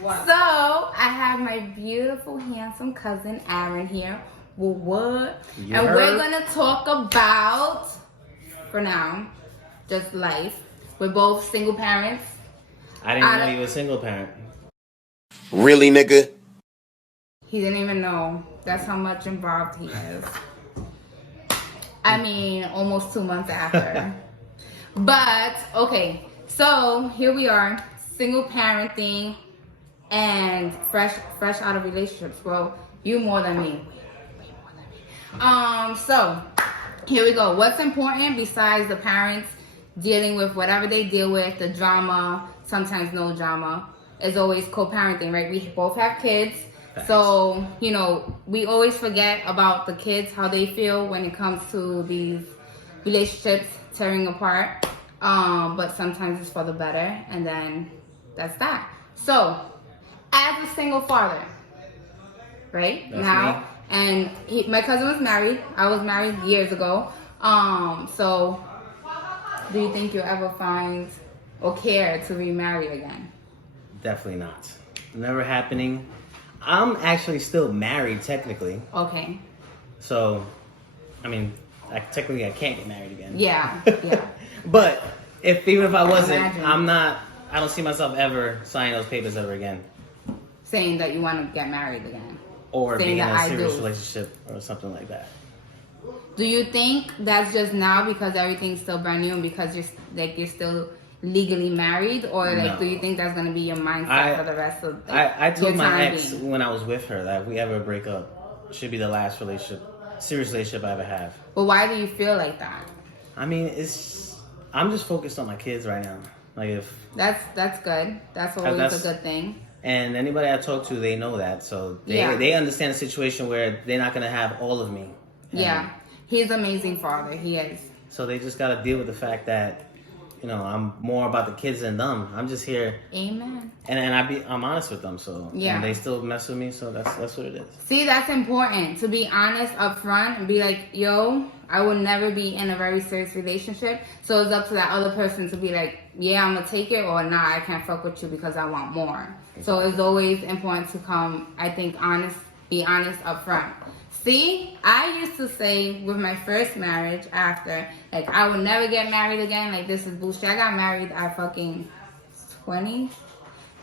So I have my beautiful, handsome cousin Aaron here. What? And we're gonna talk about, for now, just life. We're both single parents. I didn't know you were a single parent. Really, nigga? He didn't even know. That's how much involved he is. I mean, almost 2 months after. But, okay. So, here we are. Single parenting and fresh out of relationships. Well, you more than me. Way more than me. So, here we go. What's important besides the parents dealing with whatever they deal with, the drama, sometimes no drama, is always co-parenting, right? We both have kids. So, you know, we always forget about the kids, how they feel when it comes to these relationships tearing apart. But sometimes it's for the better, and then that's that. So, as a single father, right? That's now, me. And my cousin was married. I was married years ago. So, do you think you'll ever find or care to remarry again? Definitely not. Never happening. I'm actually still married, technically. Okay. So, I mean, technically I can't get married again. Yeah. But even if I wasn't, Imagine. I don't see myself ever signing those papers ever again. Saying that you want to get married again. Or Saying being in that a I serious do. relationship or something like that. Do you think that's just now because everything's still brand new and because you're still legally married, or like No. do you think that's gonna be your mindset for the rest of I told your my time ex being? when I was with her that if we ever break up, it should be the last serious relationship I ever have. But why do you feel like that? I mean, I'm just focused on my kids right now. Like if That's good. That's always that's- a good thing. and anybody I talk to, they know that, so Yeah. they understand the situation where they're not gonna have all of me. And Yeah, he's an amazing father. He is. So they just gotta deal with the fact that, you know, I'm more about the kids than them. I'm just here, Amen. and I'm honest with them. So Yeah. and they still mess with me. So that's what it is. See, that's important to be honest up front and be like, yo, I will never be in a very serious relationship. So it's up to that other person to be like, yeah, I'm gonna take it, or nah, I can't fuck with you because I want more. So it's always important to be honest up front. See, I used to say with my first marriage after, like, I would never get married again. Like, this is bullshit. I got married at fucking 20.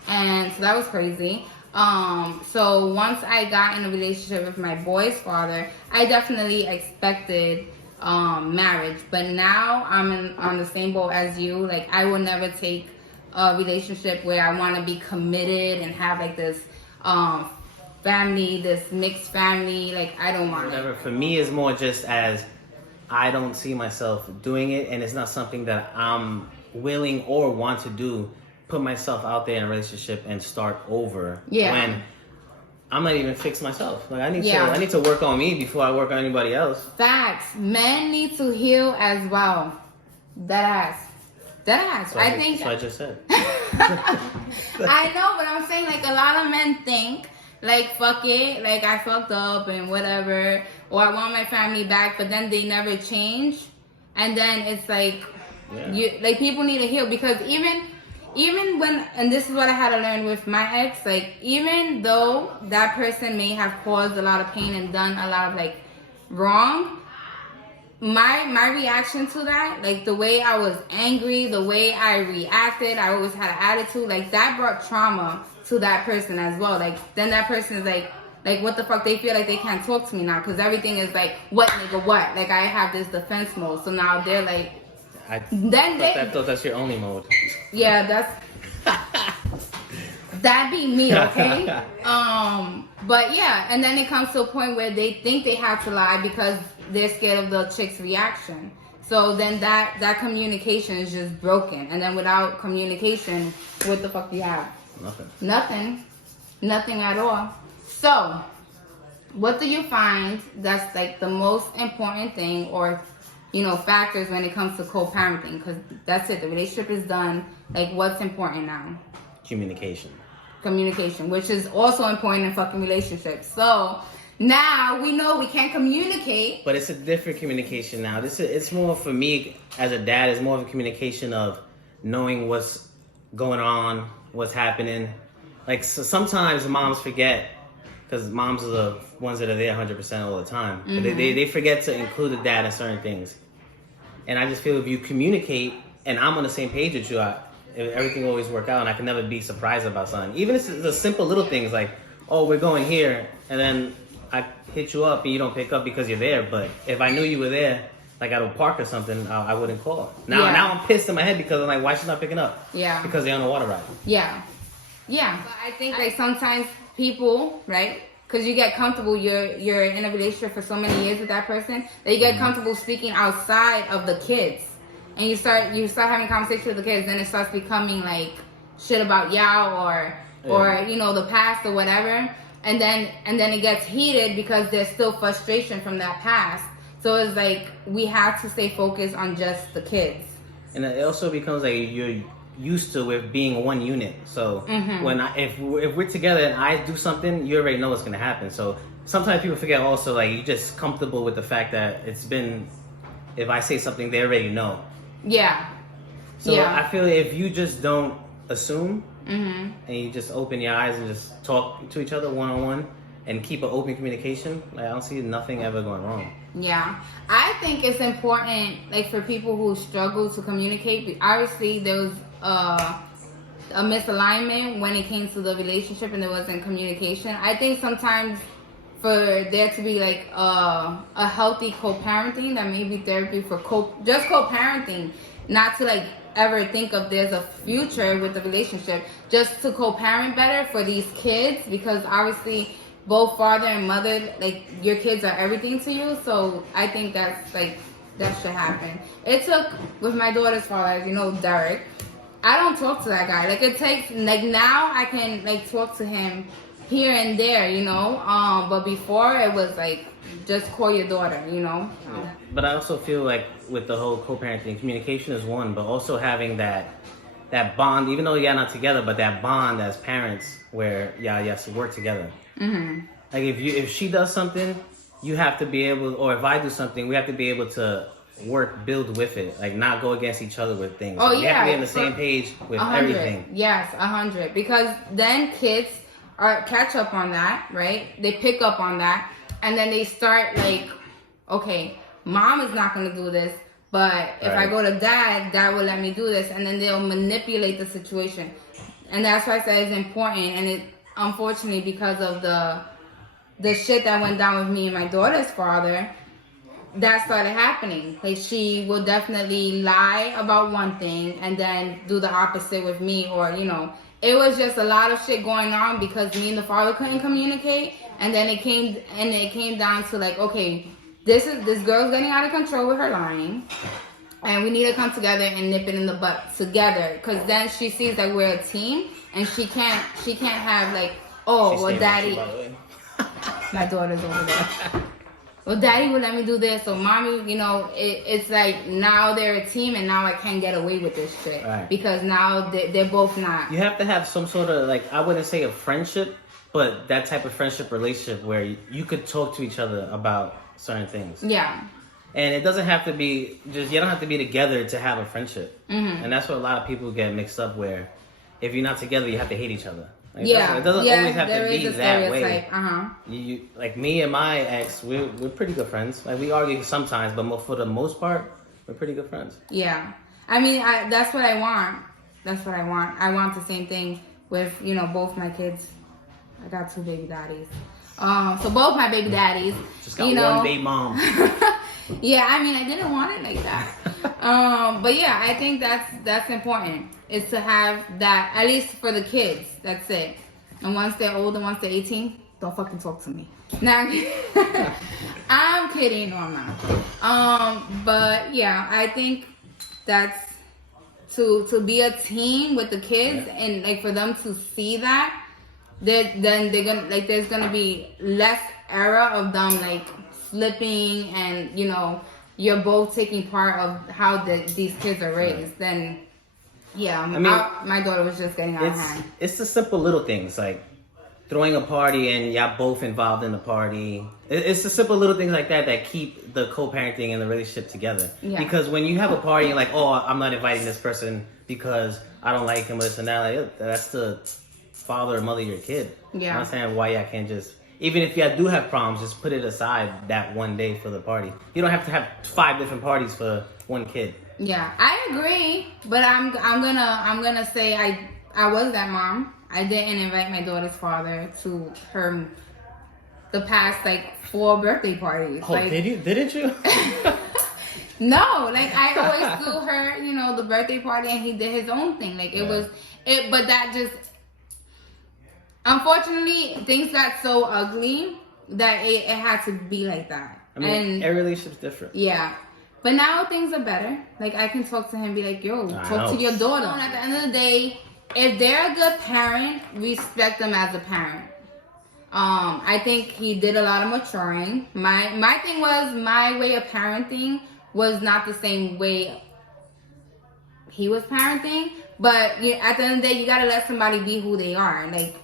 And so that was crazy. So once I got in a relationship with my boy's father, I definitely expected marriage. But now I'm on the same boat as you. Like, I will never take a relationship where I want to be committed and have like this family, this mixed family. Like, I don't want it. Whatever. For me, it's more just as I don't see myself doing it, and it's not something that I'm willing or want to do. Put myself out there in a relationship and start over. Yeah. When I'm not even fixed myself. Like I Yeah. need to work on me before I work on anybody else. Facts. Men need to heal as well. Deadass. So I think. So I just said. I know, but I'm saying like a lot of men think like fuck it, like I fucked up and whatever, or I want my family back, but then they never change, and then it's like people need to heal because even when, and this is what I had to learn with my ex, like even though that person may have caused a lot of pain and done a lot of like wrong, my reaction to that, like the way I was angry, the way I reacted, I always had an attitude, like that brought trauma to that person as well. Like then that person is like what the fuck, they feel like they can't talk to me now because everything is like, what nigga, what? Like I have this defense mode, so now they're like, I thought that's your only mode. yeah, that be me, okay? But yeah, and then it comes to a point where they think they have to lie because they're scared of the chick's reaction. So then that communication is just broken. And then without communication, what the fuck do you have? Nothing at all. So, what do you find that's like the most important thing or, you know, factors when it comes to co-parenting? Because that's it, the relationship is done. Like, what's important now? Communication, which is also important in fucking relationships. So, now we know we can't communicate. But it's a different communication now. It's more for me as a dad. It's more of a communication of knowing what's going on, what's happening, like so sometimes moms forget, because moms are the ones that are there 100% all the time. But they forget to include the dad in certain things. And I just feel if you communicate, and I'm on the same page with you, everything will always work out, and I can never be surprised about something. Even if it's the simple little things like, oh, we're going here, and then I hit you up and you don't pick up because you're there. But if I knew you were there, like at a park or something, I wouldn't call. Now I'm pissed in my head because I'm like, why she's not picking up? Yeah. Because they're on a water ride. Yeah. Yeah. But I think like sometimes people, right? Because you get comfortable, you're in a relationship for so many years with that person that you get comfortable speaking outside of the kids, and you start having conversations with the kids. Then it starts becoming like shit about y'all or you know, the past or whatever, and then it gets heated because there's still frustration from that past. So it's like we have to stay focused on just the kids. And it also becomes like you're used to with being one unit. So if we're together and I do something, you already know what's gonna happen. So sometimes people forget also, like, you're just comfortable with the fact that it's been, if I say something, they already know. Yeah. So I feel if you just don't assume and you just open your eyes and just talk to each other one-on-one and keep an open communication, like, I don't see nothing ever going wrong. Yeah, I think it's important, like, for people who struggle to communicate. Obviously, there was a misalignment when it came to the relationship and there wasn't communication. I think sometimes for there to be like a healthy co-parenting, that may be therapy for just co-parenting, not to like ever think of there's a future with the relationship, just to co-parent better for these kids, because obviously both father and mother, like, your kids are everything to you. So I think that's like, that should happen. It took, with my daughter's father, as you know, Derek, I don't talk to that guy. Like, it takes, like, now I can like talk to him here and there, you know, but before it was like, just call your daughter, you know. But I also feel like with the whole co-parenting, communication is one, but also having that bond, even though y'all not together, but that bond as parents where y'all have to work together. Like, if she does something, you have to be able, or if I do something, we have to be able to build with it, like, not go against each other with things. Oh, we have to be on the same page with 100. everything. Yes, 100. Because then kids catch up on that, right? They pick up on that, and then they start like, okay, mom is not going to do this, but if I go to dad will let me do this, and then they'll manipulate the situation. And that's why I say it's important. And it, unfortunately, because of the shit that went down with me and my daughter's father, that started happening. Like, she will definitely lie about one thing and then do the opposite with me, or, you know, it was just a lot of shit going on because me and the father couldn't communicate. And then it came down to like, okay, this girl's getting out of control with her lying, and we need to come together and nip it in the butt together. Because then she sees that we're a team, and she can't have like, oh, well, daddy, my daughter's over there. Well, daddy would let me do this, or mommy, you know, it's like now they're a team, and now I can't get away with this shit. Right. Because now they're both not. You have to have some sort of, like, I wouldn't say a friendship, but that type of friendship relationship where you could talk to each other about certain things. Yeah. And it doesn't have to be, you don't have to be together to have a friendship. And that's what a lot of people get mixed up, where if you're not together, you have to hate each other. Like, yeah, it doesn't always have to be that way. You, like me and my ex, we're pretty good friends. Like, we argue sometimes, but for the most part, we're pretty good friends. Yeah, I mean, that's what I want. That's what I want. I want the same thing with, you know, both my kids. I got 2 baby daddies. So both my baby daddies. Just got one baby mom. Yeah, I mean, I didn't want it like that. But yeah, I think that's important. Is to have that, at least for the kids. That's it. And once they're older, once they're 18, don't fucking talk to me. Now, I'm kidding. No, I'm not. But yeah, I think that's to be a team with the kids, and like for them to see that, then they're gonna, like, there's gonna be less error of them like slipping, and, you know, you're both taking part of how these kids are raised. Then yeah, I mean, my daughter was just getting out of hand. It's the simple little things, like throwing a party and y'all both involved in the party. It's the simple little things like that keep the co-parenting and the relationship together. Yeah. Because when you have a party and like, oh, I'm not inviting this person because I don't like him or this and that, like, that's the father or mother your kid. Yeah. I'm not saying why y'all can't just, even if y'all do have problems, just put it aside that one day for the party. You don't have to have 5 different parties for one kid. Yeah, I agree, but I'm gonna say I was that mom. I didn't invite my daughter's father to the past like 4 birthday parties. Oh, like, didn't you? No, like I always do her, the birthday party, and he did his own thing. Like but that just, unfortunately, things got so ugly that it had to be like that. I mean, every relationship's different. Yeah. But now things are better. Like, I can talk to him and be like, yo, talk to your daughter. And at the end of the day, if they're a good parent, respect them as a parent. I think he did a lot of maturing. My thing was, my way of parenting was not the same way he was parenting. But at the end of the day, you gotta let somebody be who they are. Like,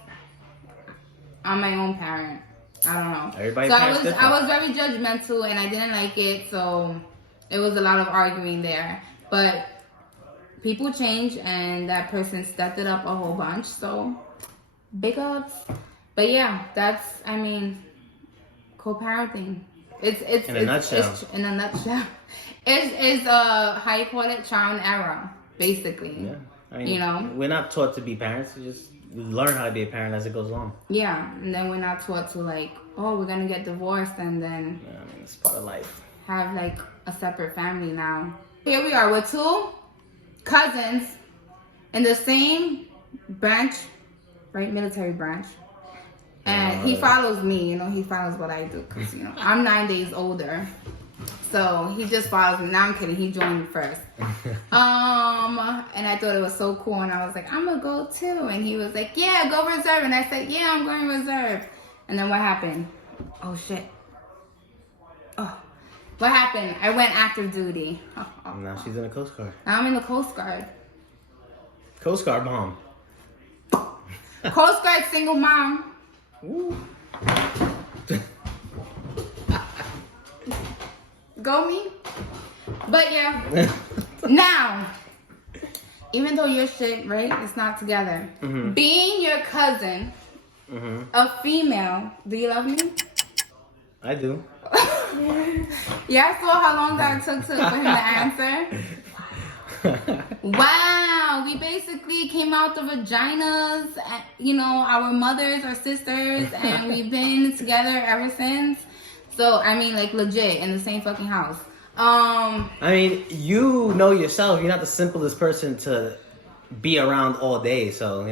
I'm my own parent. I don't know. Everybody so parents different. I was very judgmental, and I didn't like it. So it was a lot of arguing there. But people change, and that person stepped it up a whole bunch. So big ups. But yeah, that's, co-parenting. It's in a nutshell. In a nutshell. It's how you call it, trial and error, basically. Yeah. We're not taught to be parents. We just learn how to be a parent as it goes along. Yeah, and then we're not taught to we're gonna get divorced and then it's part of life. Have a separate family now. Here we are with 2 cousins in the same branch, right? Military branch. And he follows me, he follows what I do, because, I'm 9 days older. So he just follows me. Now I'm kidding, he joined me first. And I thought it was so cool, and I was like, I'm gonna go too. And he was like, yeah, go reserve. And I said, yeah, I'm going reserve. And then what happened? Oh shit. Oh, what happened? I went active duty. Now she's in the Coast Guard. Now I'm in the Coast Guard. Coast Guard mom. Coast Guard single mom. Ooh. Go me. But yeah. Now, even though your shit, right, it's not together. Mm-hmm. Being your cousin, a female, do you love me? I do. Yeah, I saw how long that took for him to answer. Wow, we basically came out the vaginas, our mothers or sisters, and we've been together ever since. So, legit, in the same fucking house. You know yourself, you're not the simplest person to be around all day, so,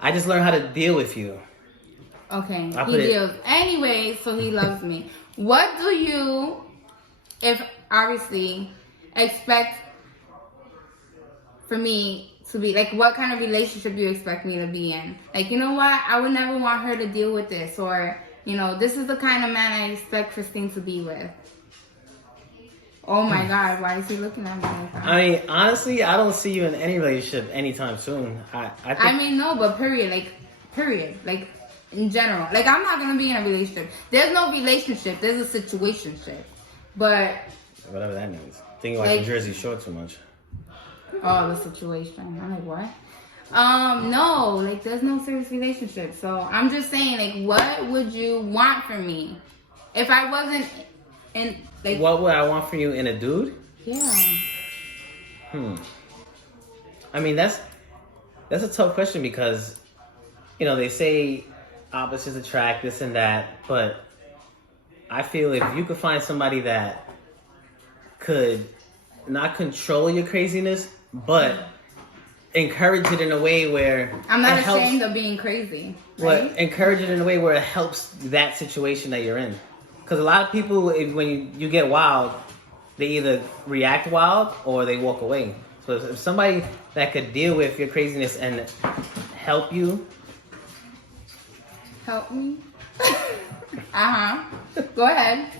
I just learned how to deal with you. Okay, he deals. Anyway, so he loves me. What do you, expect for me to be, what kind of relationship do you expect me to be in? What, I would never want her to deal with this, or, this is the kind of man I expect Christine to be with. Oh my God, why is he looking at me like that? Honestly, I don't see you in any relationship anytime soon. I think... no, but period, in general. I'm not going to be in a relationship. There's no relationship, there's a situationship. But... whatever that means. I think you watch Jersey Shore too much. Oh, the situation. I'm like, what? No, there's no serious relationship. So I'm just saying, what would you want from me if I wasn't in, what would I want from you in a dude? Yeah. That's a tough question because, they say opposites attract, this and that, but I feel if you could find somebody that could not control your craziness, but encourage it in a way where I'm not ashamed of being crazy. Right? But encourage it in a way where it helps that situation that you're in. Because a lot of people, when you get wild, they either react wild or they walk away. So if somebody that could deal with your craziness and help you. Help me? Go ahead.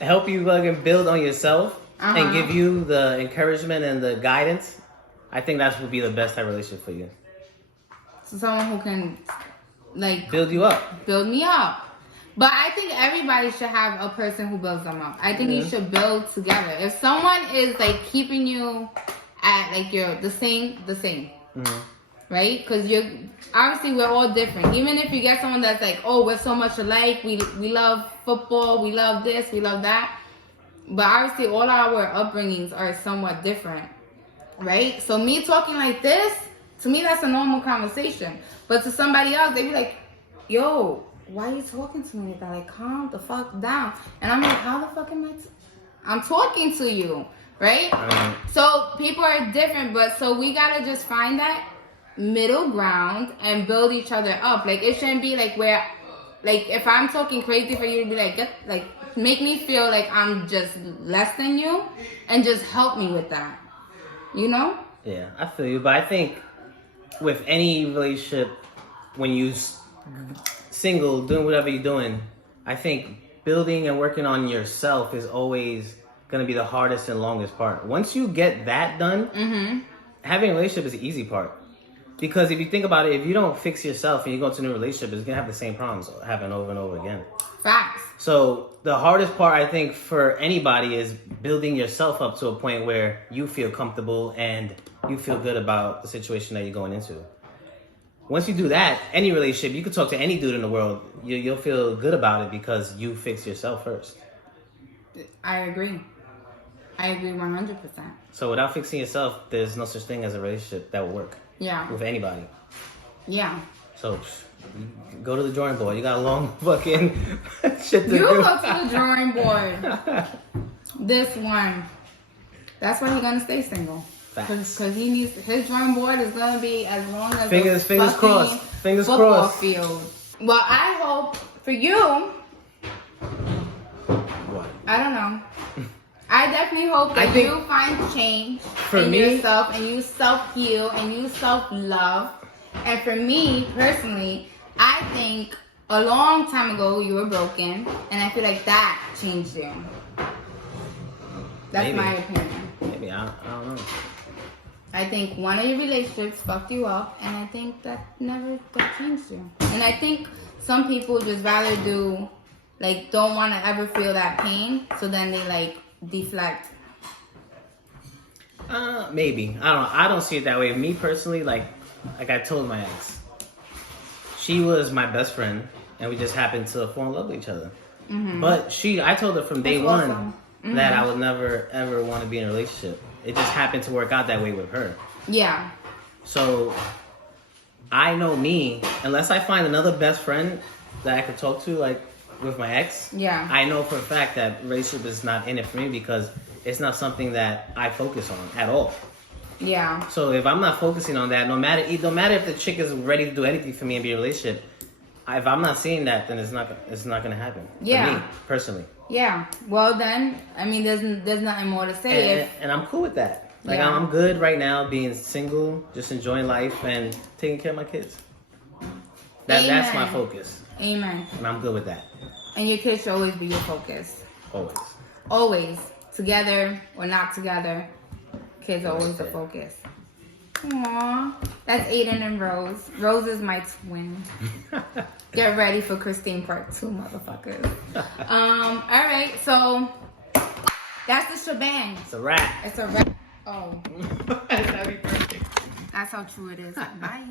Help you build on yourself and give you the encouragement and the guidance. I think that would be the best type of relationship for you. So someone who can, build you up. Build me up. But I think everybody should have a person who builds them up. I think you should build together. If someone is, keeping you at, you're the same. Mm-hmm. right? Because obviously we're all different. Even if you get someone that's like, oh, we're so much alike, we love football, we love this, we love that, but obviously all our upbringings are somewhat different, right? So me talking like this, to me that's a normal conversation, but to somebody else they be like, yo, why are you talking to me like that? Like, calm the fuck down. And I'm like, how the fuck am I I'm talking to you, right? So people are different, but so we gotta just find that middle ground and build each other up. Like, it shouldn't be like where, like, if I'm talking crazy for you to be like, make me feel like I'm just less than you and just help me with that, you know? Yeah, I feel you, but I think with any relationship, when you single, doing whatever you're doing, I think building and working on yourself is always going to be the hardest and longest part. Once you get that done, having a relationship is the easy part. Because if you think about it, if you don't fix yourself and you go into a new relationship, it's going to have the same problems happen over and over again. Facts. So the hardest part, I think, for anybody is building yourself up to a point where you feel comfortable and you feel good about the situation that you're going into. Once you do that, any relationship, you can talk to any dude in the world. You'll feel good about it because you fix yourself first. I agree 100%. So without fixing yourself, there's no such thing as a relationship that will work. Yeah. With anybody. Yeah. So go to the drawing board. You got a long fucking shit to do. You go to the drawing board. This one. That's why he's gonna stay single. Because he needs, his drawing board is gonna be as long as fingers crossed. Fingers football crossed. Field. Well, I hope for you. What? I don't know. I definitely hope that you find change in yourself and you self-heal and you self-love. And for me, personally, I think a long time ago you were broken and I feel like that changed you. That's my opinion. Maybe, I don't know. I think one of your relationships fucked you up and I think that changed you. And I think some people just rather don't want to ever feel that pain, so then they deflect. Maybe. I don't know. I don't see it that way. Me personally, like I told my ex, she was my best friend and we just happened to fall in love with each other. But I told her from day one that I would never ever want to be in a relationship. It just happened to work out that way with her. Yeah. So I know me, unless I find another best friend that I could talk to, like with my ex, I know for a fact that relationship is not in it for me because it's not something that I focus on at all. Yeah. So if I'm not focusing on that, no matter if the chick is ready to do anything for me and be in a relationship, if I'm not seeing that, then it's not gonna happen. Yeah. For me personally. Yeah. Well then, I mean, there's nothing more to say. And I'm cool with that. Like I'm good right now, being single, just enjoying life and taking care of my kids. That's my focus. Amen. And I'm good with that. And your kids should always be your focus. Always. Always. Together or not together, kids are always the focus. Aww. That's Aiden and Rose. Rose is my twin. Get ready for Christine Part 2, motherfuckers. Alright, so that's the shebang. It's a wrap. It's a wrap. Oh. Happy birthday. That's how true it is. Bye.